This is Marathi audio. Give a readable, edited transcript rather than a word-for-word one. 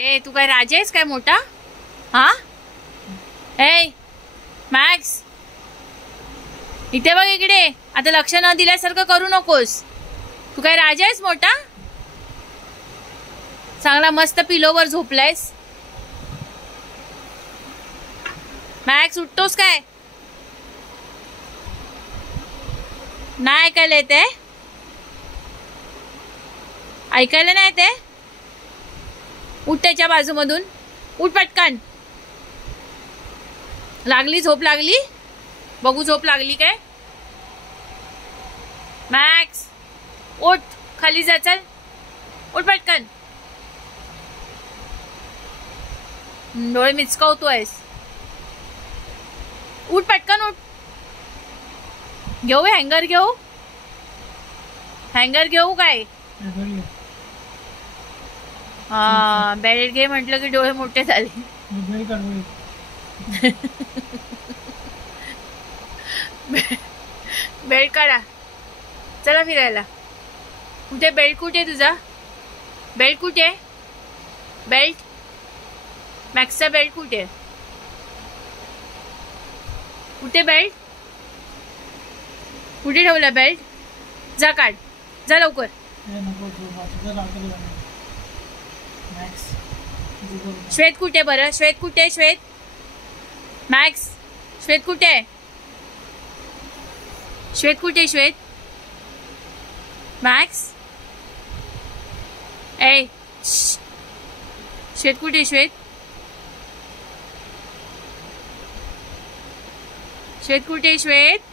ए तू काय राजा आहेस काय मोठा? हा ए मॅक्स इथे बघ इकडे. आता लक्ष न दिल्यासारखं करू नकोस. तू काय राजा आहेस मोठा? चांगला मस्त पिलोवर झोपलायस. मॅक्स उठतोस काय? नाही ऐकायला येते? ऐकायला नाही येते? उठ त्याच्या बाजूमधून. उठ पटकन. लागली झोप लागली? बघू झोप लागली काय? मॅक्स उठ खाली जा. चल उठ पटकन. डोळे मिचकावतोयस. उठ पटकन उठ. घेऊ हँगर घेऊ? हँगर घेऊ काय? हा बेल्ट घे म्हटलं की डोळे मोठे झाले. बेल्ट काढा. चला फिरायला. कुठे बेल्ट? कुठे तुझा बेल्ट? कुठे बेल्ट? मॅक्सचा बेल्ट कुठे? कुठे बेल्ट? कुठे ठेवला बेल्ट? जा काढ. जा लवकर. श्वेत कुठे बरं? श्वेत कुठे? श्वेत मॅक्स श्वेत कुठे? श्वेत कुठे? श्वेत मॅक्स ए श्वेत कुठे? श्वेत श्वेत कुठे? श्वेत